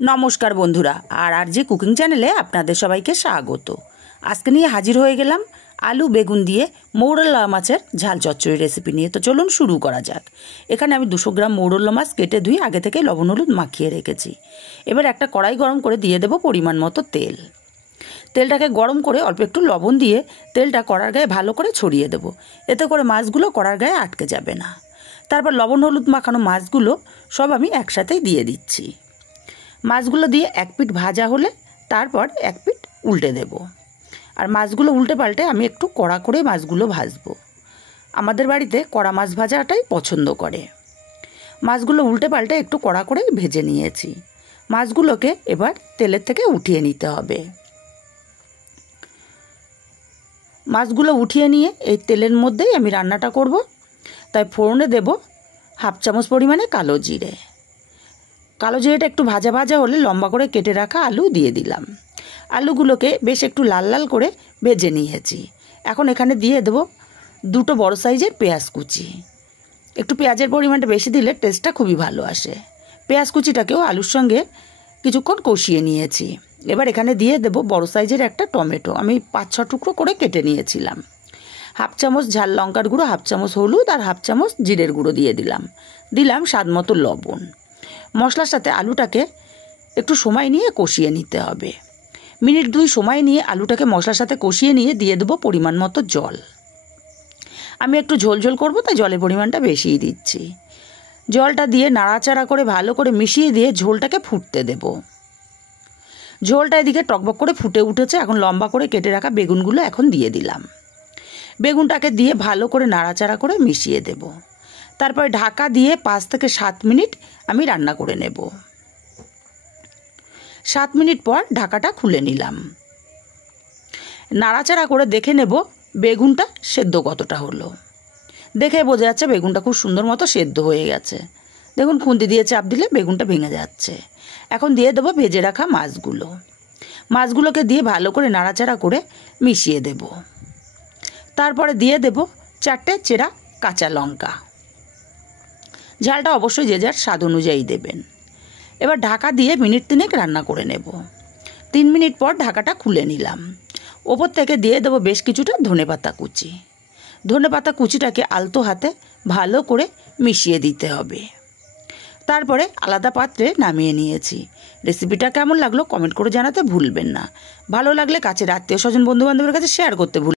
নমস্কার বন্ধুরা, আর যে কুকিং চ্যানেলে আপনাদের সবাইকে স্বাগত। আজকে নিয়ে হাজির হয়ে গেলাম আলু বেগুন দিয়ে মৌরলা মাছের ঝাল চচ্চড়ি রেসিপি নিয়ে। তো চলুন শুরু করা যাক। এখানে আমি 200 গ্রাম মৌরলা মাছ কেটে ধুয়ে আগে থেকে লবণ হলুদ মাখিয়ে রেখেছি। এবার একটা কড়াই গরম করে দিয়ে দেব পরিমাণ মতো তেল। তেলটাকে গরম করে অল্প একটু লবণ দিয়ে তেলটা কড়ার গায়ে ভালো করে ছড়িয়ে দেব, এতে করে মাছগুলো কড়ার গায়ে আটকে যাবে না। তারপর লবণ হলুদ মাখানো মাছগুলো সব আমি একসাথেই দিয়ে দিচ্ছি। মাছগুলো দিয়ে এক পিঠ ভাজা হলে তারপর এক পিঠ উল্টে দেব। আর মাছগুলো উল্টে পাল্টে আমি একটু কড়া করে মাছগুলো ভাজবো। আমাদের বাড়িতে কড়া মাছ ভাজাটাই পছন্দ করে। মাছগুলো উল্টে পাল্টে একটু কড়া করেই ভেজে নিয়েছি। মাছগুলোকে এবার তেলের থেকে উঠিয়ে নিতে হবে। মাছগুলো উঠিয়ে নিয়ে এই তেলের মধ্যেই আমি রান্নাটা করব। তাই ফোড়নে দেব 1/2 চামচ পরিমাণে কালো জিরে। কালো জিরেটা একটু ভাজা ভাজা হলে লম্বা করে কেটে রাখা আলু দিয়ে দিলাম। আলুগুলোকে বেশ একটু লাল লাল করে ভেজে নিয়েছি। এখন এখানে দিয়ে দেব 2 বড় সাইজের পেঁয়াজ কুচি। একটু পেঁয়াজের পরিমাণটা বেশি দিলে টেস্টটা খুবই ভালো আসে। পেঁয়াজ কুচিটাকেও আলুর সঙ্গে কিছুক্ষণ কষিয়ে নিয়েছি। এবার এখানে দিয়ে দেব বড় সাইজের একটা টমেটো, আমি 5-6 টুকরো করে কেটে নিয়েছিলাম। 1/2 চামচ ঝাল লঙ্কার গুঁড়ো, 1/2 চামচ হলুদ আর 1/2 চামচ জিরের গুঁড়ো দিয়ে দিলাম স্বাদ মতো লবণ। মশলার সাথে আলুটাকে একটু সময় নিয়ে কষিয়ে নিতে হবে। মিনিট 2 সময় নিয়ে আলুটাকে মশলার সাথে কষিয়ে নিয়ে দিয়ে দেবো পরিমাণ মতো জল। আমি একটু ঝোল ঝোল করবো, তাই জলের পরিমাণটা বেশিই দিচ্ছি। জলটা দিয়ে নাড়াচাড়া করে ভালো করে মিশিয়ে দিয়ে ঝোলটাকে ফুটতে দেব। ঝোলটা এদিকে টকবক করে ফুটে উঠেছে। এখন লম্বা করে কেটে রাখা বেগুনগুলো এখন দিয়ে দিলাম। বেগুনটাকে দিয়ে ভালো করে নাড়াচাড়া করে মিশিয়ে দেব। তারপরে ঢাকা দিয়ে 5 থেকে 7 মিনিট আমি রান্না করে নেব। 7 মিনিট পর ঢাকাটা খুলে নিলাম। নাড়াচাড়া করে দেখে নেব বেগুনটা সেদ্ধ কতটা হলো। দেখে বোঝা যাচ্ছে বেগুনটা খুব সুন্দর মতো সেদ্ধ হয়ে গেছে। দেখুন, খুন্তি দিয়ে চাপ দিলে বেগুনটা ভেঙে যাচ্ছে। এখন দিয়ে দেবো ভেজে রাখা মাছগুলোকে দিয়ে ভালো করে নাড়াচাড়া করে মিশিয়ে দেব। তারপরে দিয়ে দেব 4টে চেরা কাঁচা লঙ্কা। ঝালটা অবশ্যই যে যার স্বাদ অনুযায়ী দেবেন। এবার ঢাকা দিয়ে মিনিট 3 রান্না করে নেব। 3 মিনিট পর ঢাকাটা খুলে নিলাম। ওপর থেকে দিয়ে দেবো বেশ কিছুটা ধনেপাতা কুচি। ধনেপাতা কুচিটাকে আলতো হাতে ভালো করে মিশিয়ে দিতে হবে। তারপরে আলাদা পাত্রে নামিয়ে নিয়েছি। রেসিপিটা কেমন লাগলো কমেন্ট করে জানাতে ভুলবেন না। ভালো লাগলে কাছের আত্মীয় স্বজন বন্ধু বান্ধবের কাছে শেয়ার করতে ভুলবেন না।